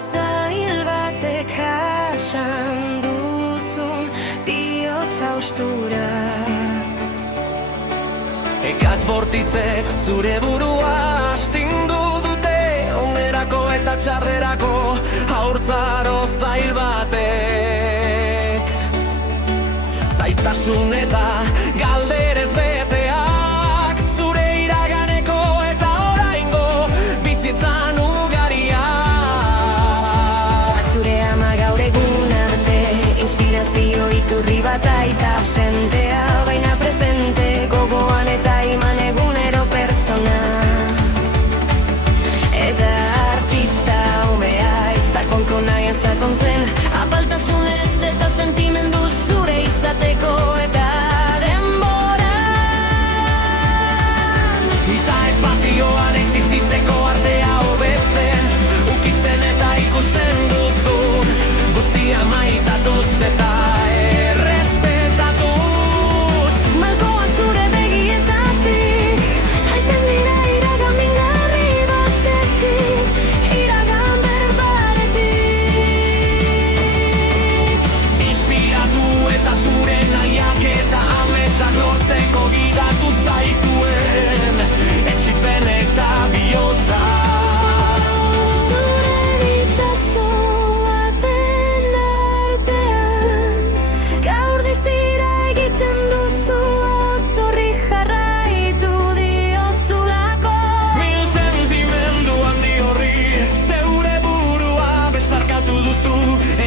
zail batek jasan duzun bihotza haustura. Ekatz bortitzek zure burua astindu dute, onerako eta txarrerako haurtzaro zail batek. Zaitasun eta galderez beteak, zure iraganeko eta oraingo bizitzan ugariak. Zure ama gaur egun arte inspirazio iturri bat aita absentea, baina presente gogoan eta iman egunero pertsona. Eta artista umea izakonko nahi sakontzen, apaltasunez eta sentimendu zure izateko eta denbora. Eta espazioan existitzeko artea hobetzen, ukitzen eta ikusten duzun guztia maitatuz eta errespetatuz. Malkoan zure begietatik jaisten dira iragan mingarri batetik, iragan berbaretik. Inspiratu eta zure nahiak eta ametsak lortzeko gidatu zaituen etsipen eta bihotza. Zuren itxaso baten artean, gaur distira egiten duzu hotz horri jarraitu diozulako. Mil sentimendu handi horri zeure burua besarkatu duzu,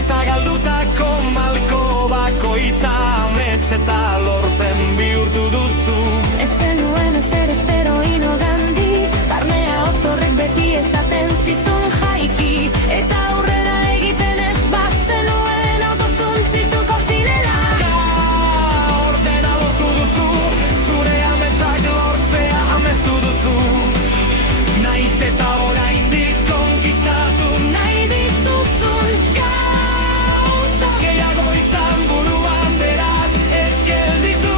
eta galdutako malko bakoitza amets eta lorpen bihurtu duzu. Ez zenuen ezer espero ino gandi, barnea hotz horrek beti esaten zizun jaiki, eta aurrera egiten ez bazenuen autosuntzituko zirela. Gaur dena lortu duzu, zure ametsak lortzea amestu duzu. Naiz eta oraindik konkistatu Nahi dituzun gauza gehiago izan buruan, beraz ez gelditu.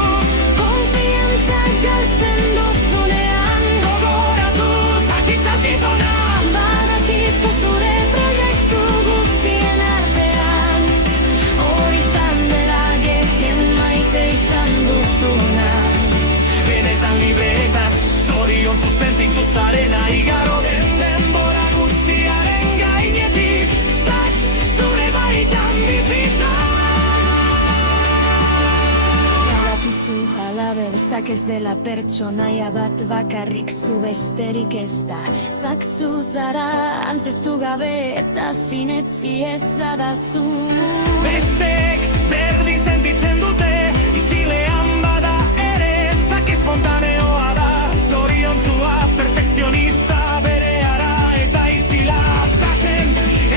konfiantza galtzen duzunean, Gogoratu zakitxasizona. badakizu zure proiektu guztien artean, hori izan dela gehien maite izan duzuna. Benetan libre eta zoriontsu sentitu zarena, igaro den denbora guztiaren gainetik, zats zure baitan bizita. Badakizu halaber zak ez dela pertsonaia bat bakarrik, zu besterik ez da. Zak zu zara antzestu gabe eta sinetsi ezadazu. Bestek berdin sentitzen dute, izilean bada ere, zak espontaneoa da, zoriontzua, perfekzionista bereara eta izila. Zaten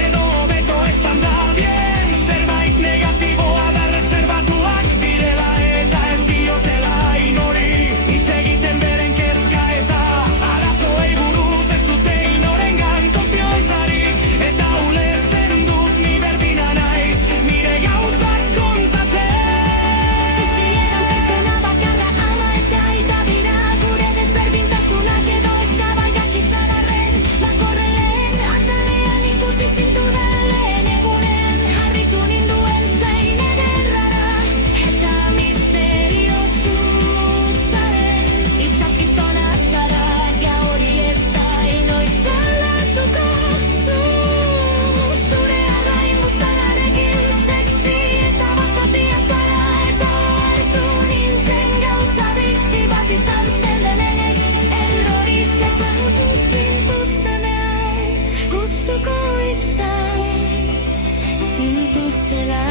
edo beto esan da bien, zerbait negatiboa da reservatuak direla eta ez diotela inori hitz egiten beren kezka eta arazoei buruz ez dute inorengan konfiantzarik, eta ulertzen dut ni berdina naiz nire gauzak kontatzen. Guztietan pertsona bakarra ama eta aita dira, gure desberdintasunak edo eztabaidak izan arren, bakorren lehen atalean ikusi zintudan lehen egunean, harritu ninduen zein ederra da, eta misteriotsu zaren, itxaskizona zara, ja hori ez da inoiz aldatuko. Zure arrain buztanarekin sexy eta basatia zara, eta hartu nintzen gauza biksi bat izan zen denenek, erroriz ezagutu zintuztenean, gustuko izan zintuztela.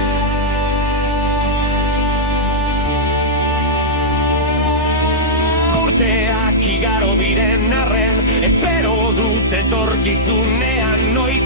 Urteak igaro diren arren, espero dut etorkizunean noiz